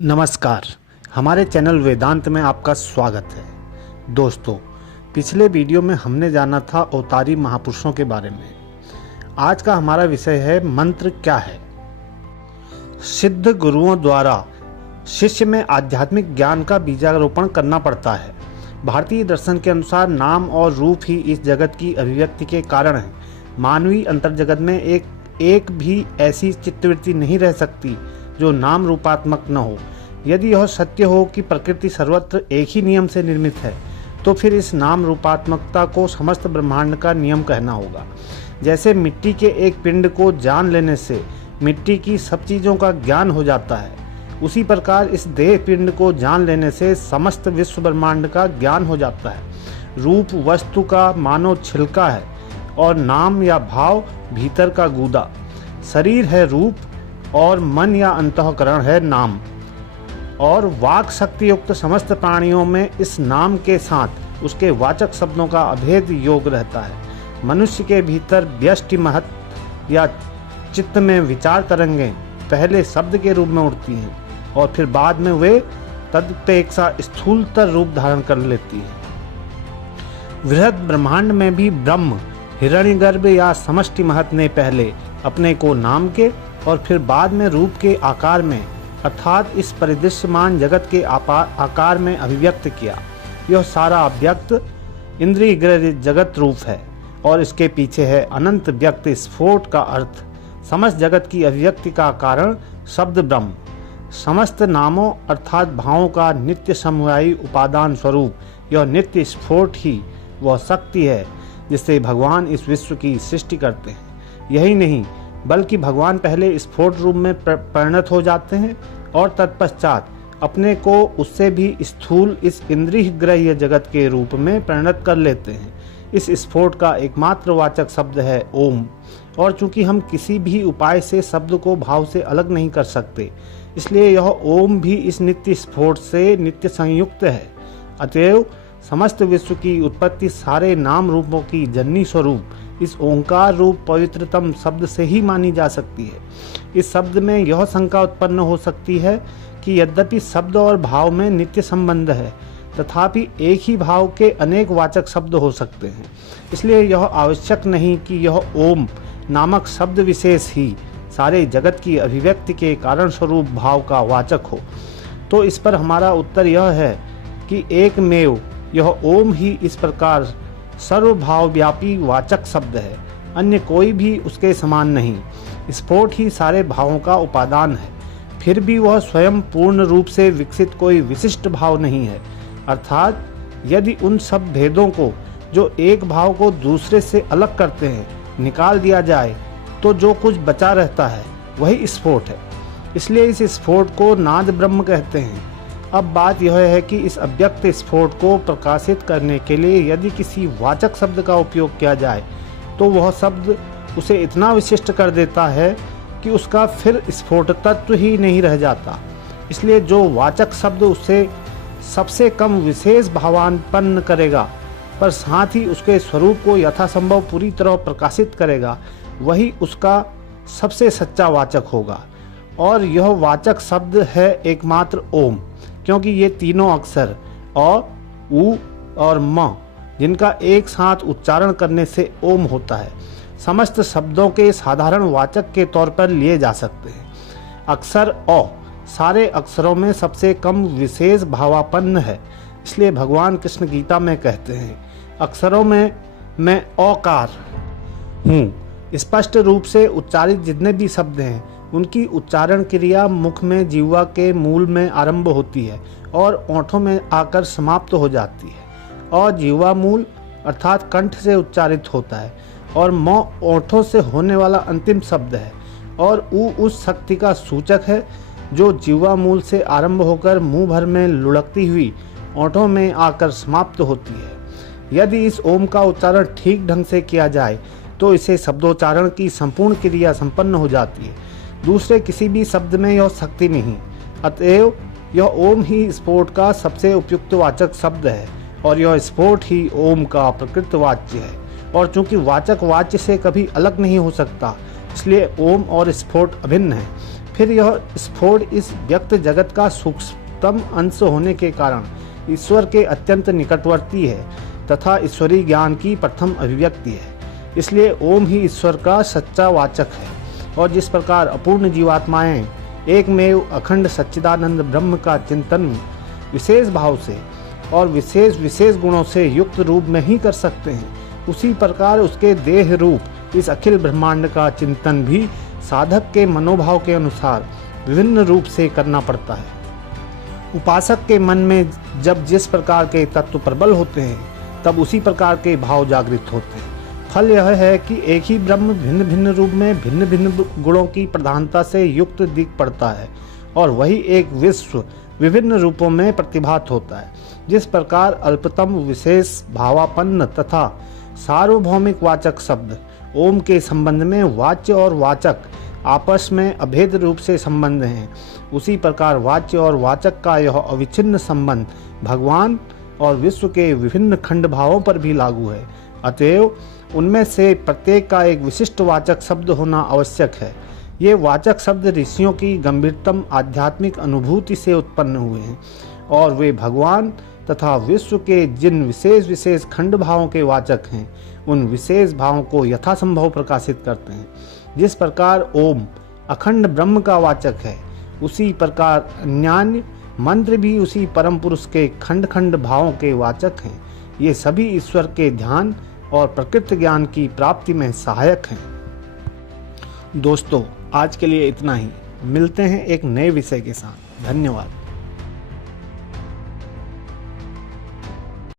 नमस्कार, हमारे चैनल वेदांत में आपका स्वागत है। दोस्तों, पिछले वीडियो में हमने जाना था अवतारी महापुरुषों के बारे में। आज का हमारा विषय है मंत्र क्या है। सिद्ध गुरुओं द्वारा शिष्य में आध्यात्मिक ज्ञान का बीजारोपण करना पड़ता है। भारतीय दर्शन के अनुसार नाम और रूप ही इस जगत की अभिव्यक्ति के कारण है। मानवीय अंतर्जगत में एक भी ऐसी चित्तवृत्ति नहीं रह सकती जो नाम रूपात्मक न हो। यदि यह सत्य हो कि प्रकृति सर्वत्र एक ही नियम से निर्मित है, तो फिर इस नाम रूपात्मकता को समस्त ब्रह्मांड का नियम कहना होगा। जैसे मिट्टी के एक पिंड को जान लेने से मिट्टी की सब चीज़ों का ज्ञान हो जाता है, उसी प्रकार इस देह पिंड को जान लेने से समस्त विश्व ब्रह्मांड का ज्ञान हो जाता है। रूप वस्तु का मानो छिलका है और नाम या भाव भीतर का गूदा। शरीर है रूप और मन या अंतःकरण है नाम। और वाक शक्ति युक्त समस्त प्राणियों में इस नाम के साथ उसके वाचक शब्दों का अभेद योग रहता है। मनुष्य के भीतर व्यष्टि महत या चित्त में विचार तरंगें पहले शब्द के रूप में उठती हैं और फिर बाद में वे तदपेक्षा स्थूलतर रूप धारण कर लेती हैं। वृहद ब्रह्मांड में भी ब्रह्म हिरण्यगर्भ या समष्टि महत ने पहले अपने को नाम के और फिर बाद में रूप के आकार में अर्थात इस परिदृश्यमान जगत के आकार में अभिव्यक्त किया। यह सारा अव्यक्त इंद्रिय ग्रहित जगत रूप है और इसके पीछे है अनंत व्यक्त स्फोट का अर्थ। समस्त जगत की अभिव्यक्ति का कारण शब्द ब्रह्म, समस्त नामों अर्थात भावों का नित्य समवायी उपादान स्वरूप यह नित्य स्फोट ही वह शक्ति है जिससे भगवान इस विश्व की सृष्टि करते हैं। यही नहीं बल्कि भगवान पहले स्फोट रूप में परिणत हो जाते हैं और तत्पश्चात अपने को उससे भी स्थूल इस इंद्रिय ग्रह्य जगत के रूप में परिणत कर लेते हैं। इस स्फोट का एकमात्र वाचक शब्द है ओम। और चूंकि हम किसी भी उपाय से शब्द को भाव से अलग नहीं कर सकते, इसलिए यह ओम भी इस नित्य स्फोट से नित्य संयुक्त है। अतएव समस्त विश्व की उत्पत्ति सारे नाम रूपों की जननी स्वरूप इस ओंकार रूप पवित्रतम शब्द से ही मानी जा सकती है। इस शब्द में यह शंका उत्पन्न हो सकती है कि यद्यपि शब्द और भाव में नित्य संबंध है, तथापि एक ही भाव के अनेक वाचक शब्द हो सकते हैं। इसलिए यह आवश्यक नहीं कि यह ओम नामक शब्द विशेष ही सारे जगत की अभिव्यक्ति के कारण स्वरूप भाव का वाचक हो। तो इस पर हमारा उत्तर यह है कि एकमेव यह ओम ही इस प्रकार सर्वभावव्यापी वाचक शब्द है, अन्य कोई भी उसके समान नहीं। स्फोट ही सारे भावों का उपादान है, फिर भी वह स्वयं पूर्ण रूप से विकसित कोई विशिष्ट भाव नहीं है। अर्थात यदि उन सब भेदों को जो एक भाव को दूसरे से अलग करते हैं निकाल दिया जाए, तो जो कुछ बचा रहता है वही स्फोट है। इसलिए इस स्फोट को नाद ब्रह्म कहते हैं। अब बात यह है कि इस अव्यक्त स्फोट को प्रकाशित करने के लिए यदि किसी वाचक शब्द का उपयोग किया जाए, तो वह शब्द उसे इतना विशिष्ट कर देता है कि उसका फिर स्फोट तत्व ही नहीं रह जाता। इसलिए जो वाचक शब्द उससे सबसे कम विशेष भावान्पन्न करेगा, पर साथ ही उसके स्वरूप को यथासंभव पूरी तरह प्रकाशित करेगा, वही उसका सबसे सच्चा वाचक होगा। और यह वाचक शब्द है एकमात्र ओम, क्योंकि ये तीनों अक्षर अ, उ और म जिनका एक साथ उच्चारण करने से ओम होता है, समस्त शब्दों के साधारण वाचक के तौर पर लिए जा सकते हैं। अक्षर अ सारे अक्षरों में सबसे कम विशेष भावापन्न है। इसलिए भगवान कृष्ण गीता में कहते हैं, अक्षरों में मैं अकार हूँ। स्पष्ट रूप से उच्चारित जितने भी शब्द हैं उनकी उच्चारण क्रिया मुख में जिह्वा के मूल में आरंभ होती है और ओंठों में आकर समाप्त हो जाती है। और जिह्वा मूल अर्थात कंठ से उच्चारित होता है और म ओंठों से होने वाला अंतिम शब्द है। और उ उस शक्ति का सूचक है जो जिह्वा मूल से आरंभ होकर मुंह भर में लुढ़कती हुई ओंठों में आकर समाप्त होती है। यदि इस ओम का उच्चारण ठीक ढंग से किया जाए तो इसे शब्दोच्चारण की संपूर्ण क्रिया संपन्न हो जाती है। दूसरे किसी भी शब्द में यह शक्ति नहीं। अतएव यह ओम ही स्फोट का सबसे उपयुक्त वाचक शब्द है और यह स्फोट ही ओम का प्रकृत वाच्य है। और चूंकि वाचक वाच्य से कभी अलग नहीं हो सकता, इसलिए ओम और स्फोट अभिन्न है। फिर यह स्फोट इस व्यक्त जगत का सूक्ष्मतम अंश होने के कारण ईश्वर के अत्यंत निकटवर्ती है तथा ईश्वरीय ज्ञान की प्रथम अभिव्यक्ति है। इसलिए ओम ही ईश्वर का सच्चा वाचक है। और जिस प्रकार अपूर्ण जीवात्माएं एकमेव अखंड सच्चिदानंद ब्रह्म का चिंतन विशेष भाव से और विशेष गुणों से युक्त रूप में ही कर सकते हैं, उसी प्रकार उसके देह रूप इस अखिल ब्रह्मांड का चिंतन भी साधक के मनोभाव के अनुसार विभिन्न रूप से करना पड़ता है। उपासक के मन में जब जिस प्रकार के तत्व प्रबल होते हैं, तब उसी प्रकार के भाव जागृत होते हैं। फल यह है कि एक ही ब्रह्म भिन्न भिन्न रूप में भिन्न भिन्न गुणों की प्रधानता से युक्त दिख पड़ता है और वही एक विश्व विभिन्न रूपों में प्रतिभात होता है। जिस प्रकार अल्पतम विशेष भावापन्न तथा सार्वभौमिक वाचक शब्द ओम के संबंध में वाच्य और वाचक आपस में अभेद रूप से संबंध हैं, उसी प्रकार वाच्य और वाचक का यह अविच्छिन्न संबंध भगवान और विश्व के विभिन्न खंड भावों पर भी लागू है। अतएव उनमें से प्रत्येक का एक विशिष्ट वाचक शब्द होना आवश्यक है। ये वाचक शब्द ऋषियों की गंभीरतम आध्यात्मिक अनुभूति से उत्पन्न हुए हैं और वे भगवान तथा विश्व के जिन विशेष खंड भावों के वाचक हैं, उन विशेष भावों को यथासंभव प्रकाशित करते हैं। जिस प्रकार ओम अखंड ब्रह्म का वाचक है, उसी प्रकार अन्यान्य मंत्र भी उसी परम पुरुष के खंड खंड भावों के वाचक हैं। ये सभी ईश्वर के ध्यान और प्रकृत ज्ञान की प्राप्ति में सहायक हैं। दोस्तों, आज के लिए इतना ही। मिलते हैं एक नए विषय के साथ। धन्यवाद।